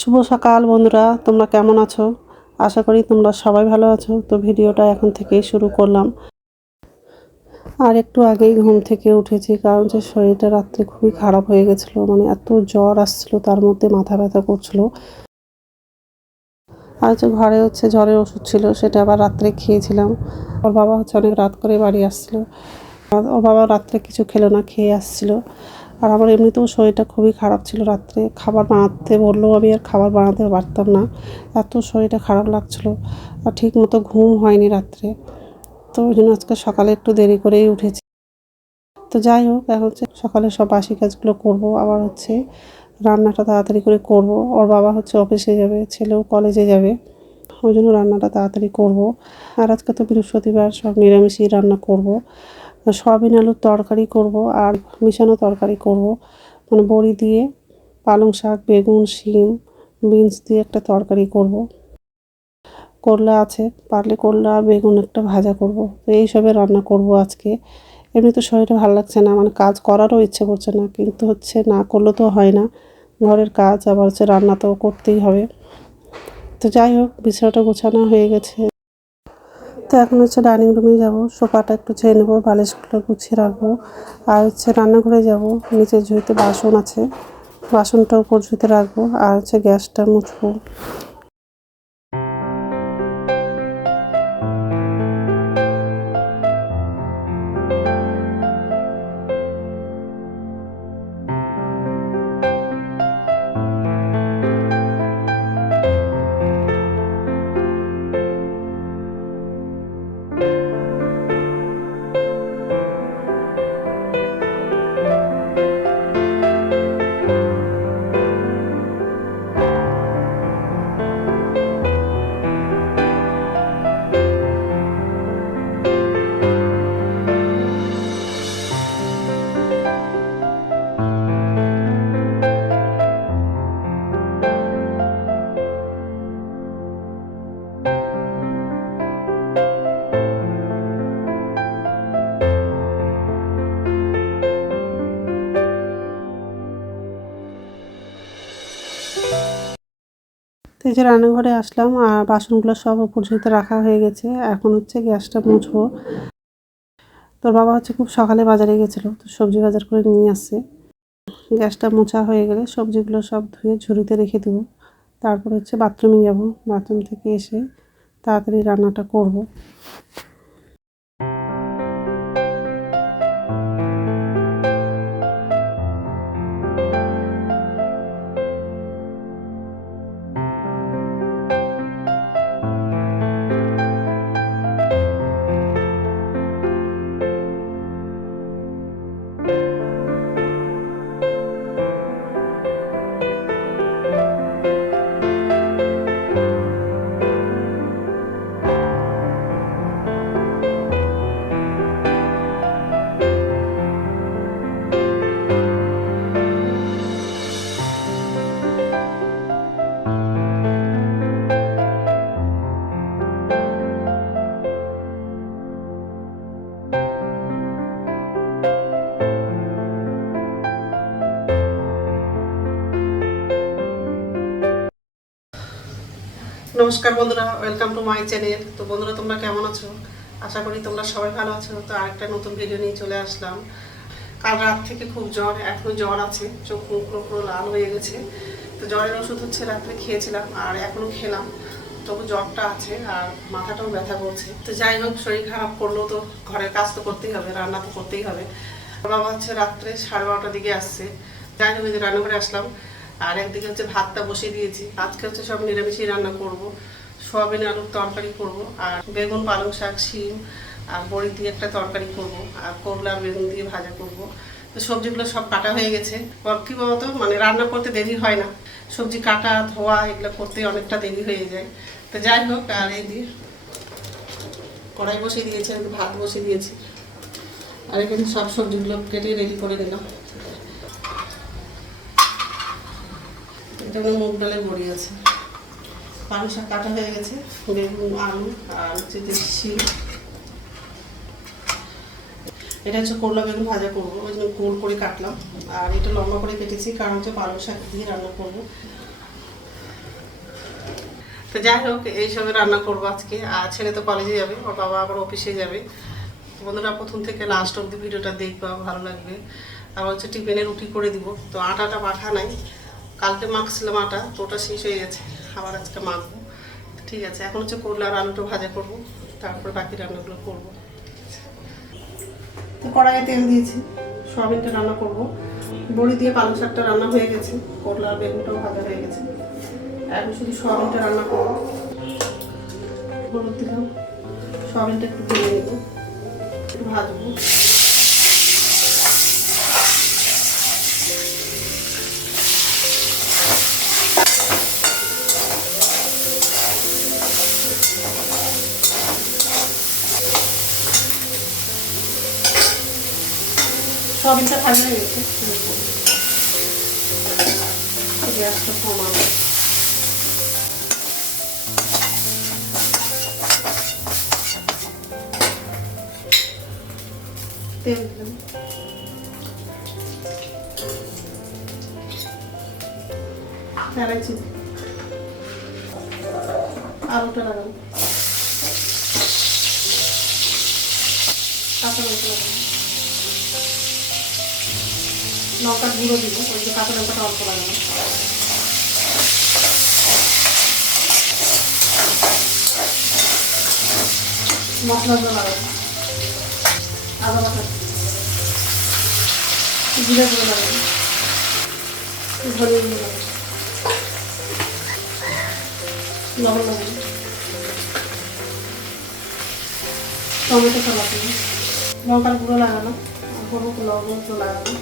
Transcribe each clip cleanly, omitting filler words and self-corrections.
শুভ সকাল বন্ধুরা, তোমরা কেমন আছো? আশা করি তোমরা সবাই ভালো আছো। তো ভিডিওটা এখন থেকেই শুরু করলাম। আর একটু আগেই ঘুম থেকে উঠেছি, কারণ যে শরীরটা রাত্রে খুবই খারাপ হয়ে গেছিলো, মানে এত জ্বর আসছিল, তার মধ্যে মাথা ব্যথা করছিল। আর যে ঘরে জ্বরের ওষুধ ছিল, সেটা আবার রাত্রে খেয়েছিলাম। ওর বাবা অনেক রাত করে বাড়ি আসছিলো। ওর বাবা রাত্রে কিছু খেলো না, খেয়ে আসছিলো। আর আমার এমনিতেও শরীরটা খুবই খারাপ ছিল। রাত্রে খাবার বানাতে বললেও আমি আর খাবার বানাতে পারতাম না, এত শরীরটা খারাপ লাগছিলো। আর ঠিক মতো ঘুম হয়নি রাত্রে, তো ওই জন্য আজকে সকালে একটু দেরি করেই উঠেছি। তো যাই হোক, এখন সকালে সব বাসি কাজগুলো করব। আবার রান্নাটা তাড়াতাড়ি করে করব। ওর বাবা অফিসে যাবে, ছেলেও কলেজে যাবে, ওই জন্য রান্নাটা তাড়াতাড়ি করব। আর আজকে তো বৃহস্পতিবার, সব নিরামিষই রান্না করব। সয়াবিন আলুর তরকারি করব আর মিশানো তরকারি করব, মানে বড়ি দিয়ে, পালং শাক, বেগুন, শিম, বিনস দিয়ে একটা তরকারি করব। করলা আছে, পারলে করলা আর বেগুন একটা ভাজা করব। তো এইসবে রান্না করব আজকে। এমনি তো শরীরটা ভালো লাগছে না, মানে কাজ করারও ইচ্ছে করছে না, কিন্তু না করলে তো হয় না। ঘরের কাজ আবার রান্না তো করতেই হবে। তো যাই হোক, বিছানাটা গোছানো হয়ে গেছে। তো এখন ডাইনিং রুমে যাব, সোফাটা একটু ছেড়ে নেবো, বালিশগুলো গুছিয়ে রাখবো। আর রান্নাঘরে যাব, নিচের ঝুড়িতে বাসন আছে, বাসনটা উপর ঝুড়িতে রাখবো। আর গ্যাসটা মুছবো। তো রান্নাঘরে আসলাম, আর বাসনগুলো সব উপর ঝুড়িতে রাখা হয়ে গেছে। এখন গ্যাসটা মুছবো। তোর বাবা খুব সকালে বাজারে গেছিলো, তো সবজি বাজার করে নিয়ে আসছে। গ্যাসটা মোছা হয়ে গেলে সবজিগুলো সব ধুয়ে ঝুড়িতে রেখে দেবো। তারপর বাথরুমে যাব, বাথরুম থেকে এসে তাড়াতাড়ি রান্নাটা করব। নমস্কার বন্ধুরা, ওয়েলকাম টু মাই চ্যানেল। তো বন্ধুরা, তোমরা কেমন আছো? আশা করি তোমরা সবাই ভালো আছো। তো আরেকটা নতুন ভিডিও নিয়ে চলে আসলাম। কাল রাত থেকে খুব জ্বর, এখনো জ্বর আছে, চোখ মুখগুলো পুরো লাল হয়ে গেছে। তো জ্বরের ওষুধ রাত্রে খেয়েছিলাম, আর এখনো খেলাম, তবু জ্বরটা আছে, আর মাথাটাও ব্যথা করছে। তো যাই হোক, শরীর খারাপ করলেও তো ঘরের কাজ তো করতেই হবে, রান্না তো করতেই হবে। বাবা রাত্রে 12:30টার দিকে আসছে। যাই হোক, রান্না করে আসলাম। আর একদিকে ভাতটা বসিয়ে দিয়েছি। আজকে সব নিরামিষই রান্না করব। সয়াবিন আলুর তরকারি করব, আর বেগুন, পালং শাক, শিম আর বড়ি দিয়ে একটা তরকারি করব, আর করলা বেগুন দিয়ে ভাজা করব। তো সবজিগুলো সব কাটা হয়ে গেছে। কি বলতো, মানে রান্না করতে দেরি হয় না, সবজি কাটা ধোয়া এগুলো করতে অনেকটা দেরি হয়ে যায়। তো যাই হোক, আর এই দিয়ে কড়াই বসিয়ে দিয়েছি, ভাত বসিয়ে দিয়েছি। আর এখানে সব সবজিগুলো কেটে রেডি করে দিলাম। এটা মুগ ডালের বড়ি আছে, পালং শাক কাটা হয়ে গেছে, বেগুন, আলু আর শিম। এটা করলা বেগুন ভাজা করবো, ওই জন্য গোল করে কাটলাম। আর এটা লম্বা করে কেটেছি, কারণ পালং শাক দিয়ে রান্না করবো। তো যাই হোক, এইসবে রান্না করবো আজকে। আর ছেলে তো কলেজে যাবে, ওর বাবা আবার অফিসে যাবে। বন্ধুরা প্রথম থেকে লাস্ট অব্দি ভিডিওটা দেখবা, ভালো লাগবে। আবার হচ্ছে টিফিনে রুটি করে দিব। তো আটাটা মাখা নাই, কালকে মাখছিলাম আটা, তো ওটা শেষ হয়ে গেছে, আবার আজকে মাখবো। ঠিক আছে, এখন হচ্ছে করলা আর আলুটা ভাজা করবো, তারপর বাকি রান্নাগুলো করবো। তো কড়াইয়ে তেল দিয়েছি, সয়াবিনটা রান্না করবো। বড়ি দিয়ে পালং শাকটা রান্না হয়ে গেছে, করলা আর বেগুনটাও ভাজা হয়ে গেছে। এখন শুধু সয়াবিনটা রান্না করবো। হলুদ দিলাম, সয়াবিনটা একটু ভেজে নেবো, একটু ভাজবো। সয়াবিনটা ভাজা হয়ে গেছে, গ্যাসটা কমাবো। তেল দিলাম, আলুটা লাগাবো, কাঁচা লঙ্কা লাগাবো, লঙ্কার গুঁড়ো দিব, ওই যে কাঁচা লঙ্কাটা অল্প লাগাবো। মশলাগুলো লাগাবো, আদা বাটা, জিরে গুঁড়ো লাগাবো, ধনিয়া গুঁড়ো লাগাবো, লবণ লাগাবো, টমেটো লাগাবো, লঙ্কার গুঁড়ো লাগানো, হলুদ লবণ লাগানো,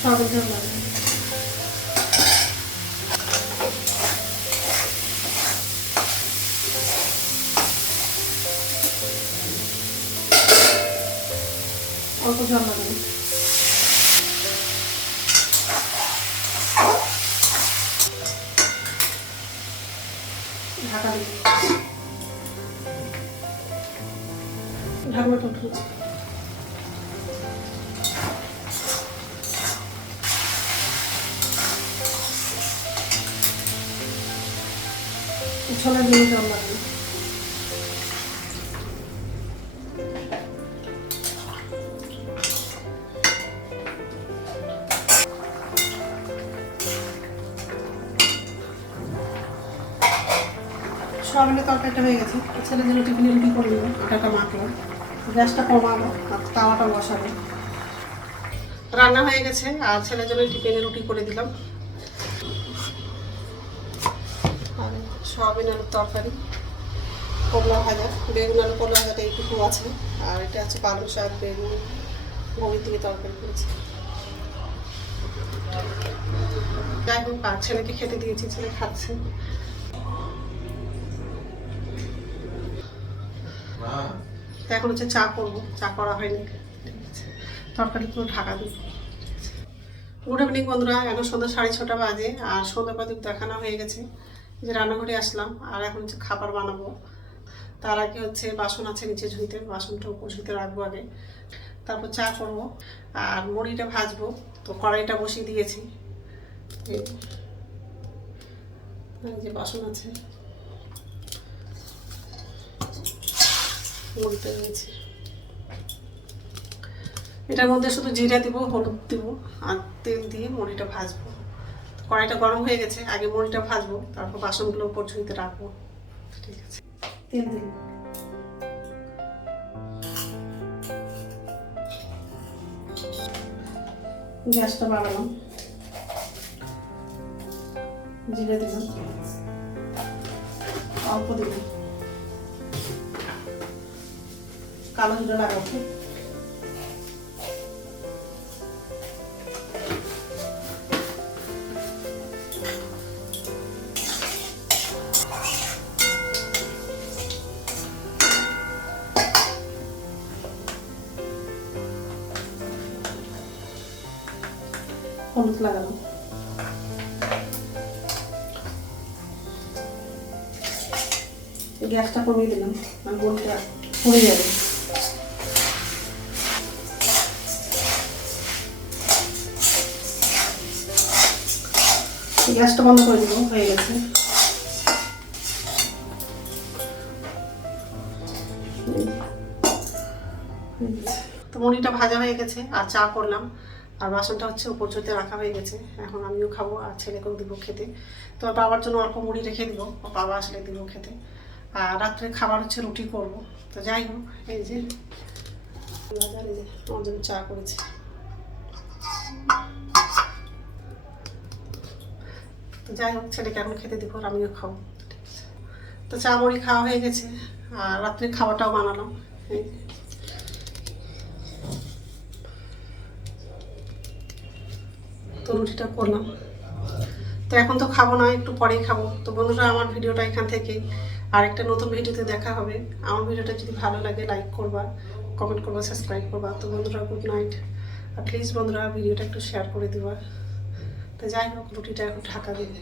সয়াবিনটা লাগাবো। অল্প জল লাগাবো, ঢাকা দিব, ঢাকনাটা উঠেছে। ছোলার দিয়ে জল লাগাবো, সয়াবিনের তরকারিটা হয়ে গেছে। ছেলের জন্য টিফিনে রুটি করে নেবো, আটাটা মাখলাম, গ্যাসটা কমাবো আর তাওয়াটা বসাবো। রান্না হয়ে গেছে, আর ছেলের জন্য টিফিনে রুটি করে দিলাম। আর সয়াবিন আলুর তরকারি, করলা ভাজা, বেগুন আলু করলা ভাজাটা এইটুকু আছে। আর এটা হচ্ছে পালং শাক, বেগুন, বড়ি দিয়ে তরকারি করেছি। যাই হোক, আর ছেলেকে খেতে দিয়েছি, ছেলে খাচ্ছে। এখন হচ্ছে চা করবো, চা করা হয়নি, ঠিক আছে, তরকারি পুরো ঢাকা দিব। গুড ইভিনিং বন্ধুরা, এখন সন্ধ্যা 6:30 বাজে, আর সন্ধ্যা প্রদীপ দেখানো হয়ে গেছে। যে রান্নাঘরে আসলাম, আর এখন হচ্ছে খাবার বানাবো। তার আগে হচ্ছে বাসন আছে নিচে ঝুঁইতে, বাসনটা উপর ঝুঁইতে রাখবো আগে, তারপর চা করব আর মুড়িটা ভাজবো। তো কড়াইটা বসিয়ে দিয়েছি, এই যে বাসন আছে, মুড়িটা দিয়েছি। এটার মধ্যে শুধু জিরা দিব, হলুদ দিব আর তেল দিয়ে মুড়িটা ভাজবো। কড়াইটা গরম হয়ে গেছে, আগে মুড়িটা ভাজবো, তারপর বাসনগুলো উপর ঝুঁইতে রাখবো। ঠিক আছে, তেল দিন, গ্যাসটা বাড়ালাম, জিরে দিলাম, অল্প দিলাম, কালো জিরা লাগাবো, হলুদ লাগালাম, গ্যাসটা কমিয়ে দিলাম, আর বড়িটা পড়ে যাবে। গ্যাসটা বন্ধ করে দেবো, হয়ে গেছে। তো মুড়িটা ভাজা হয়ে গেছে আর চা করলাম, আর বাসনটা হচ্ছে উপর চুতে রাখা হয়ে গেছে। এখন আমিও খাবো আর ছেলেকেও দিব খেতে। তো বাবার জন্য অল্প মুড়ি রেখে দিব, বাবা আসলে দিব খেতে। আর রাত্রে খাবার হচ্ছে রুটি করব। তো যাই হোক, এই যে আমার জন্য চা করেছে। তো যাই হোক, ছেলেকে এখন খেতে দিব আর আমিও খাবো। তো চা মুড়ি খাওয়া হয়ে গেছে আর রাত্রে খাওয়াটাও বানালাম। এই তো রুটিটা করলাম। তো এখন তো খাবো না, একটু পরেই খাবো। তো বন্ধুরা, আমার ভিডিওটা এখান থেকেই, আর একটা নতুন ভিডিওতে দেখা হবে। আমার ভিডিওটা যদি ভালো লাগে লাইক করবা, কমেন্ট করবা, সাবস্ক্রাইব করবা। তো বন্ধুরা, গুড নাইট। আর প্লিজ বন্ধুরা, ভিডিওটা একটু শেয়ার করে দিবা। তো যাই হোক, রুটিটা এখন ঢাকা দিবে।